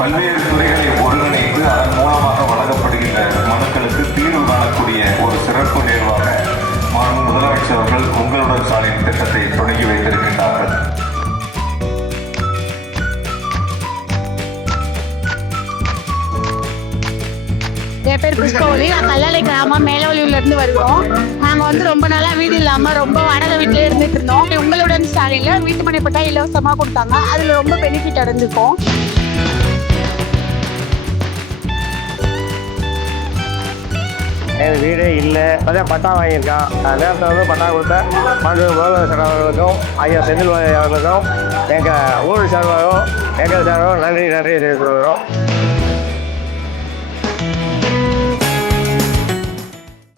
பல்வேறு துறைகளை ஒருங்கிணைத்து அதன் மூலமாக வழங்கப்படுகின்ற மனுக்களுக்கு தீர்வு காணக்கூடிய ஒரு சிறப்பு நிகழ்வாக மாண்பு முதலமைச்சர் அவர்கள் உங்களுடன் சாலையின் திட்டத்தை தொடங்கி வைத்திருக்கின்றார்கள். என் பேர் புஷ்பவலி நான் கல்லாலை கிராமம் மேலவழியில இருந்து வருவோம் நாங்க வந்து ரொம்ப நாளா வீடு இல்லாம ரொம்ப வாடகை வீட்டுல இருந்துட்டு இருந்தோம். உங்களுடன் ஸ்டாலின்ல வீட்டு மனை பட்டா இலவசமா கொடுத்தாங்க. அதுல ரொம்ப பெனிஃபிட் அடைஞ்சிருக்கோம். எனக்கு வீடே இல்லை. அதான் பட்டா வாங்கியிருக்கான். நேரத்தில் வந்து பட்டா கொடுத்த மாண்பு முதலமைச்சர் அவர்களுக்கும் ஐயா செந்தில் அவர்களுக்கும் எங்கள் ஊர் சார்பாகவும் எங்கள் சார்பாகவும் நன்றி நன்றி தெரிவித்துக் கொள்கிறோம்.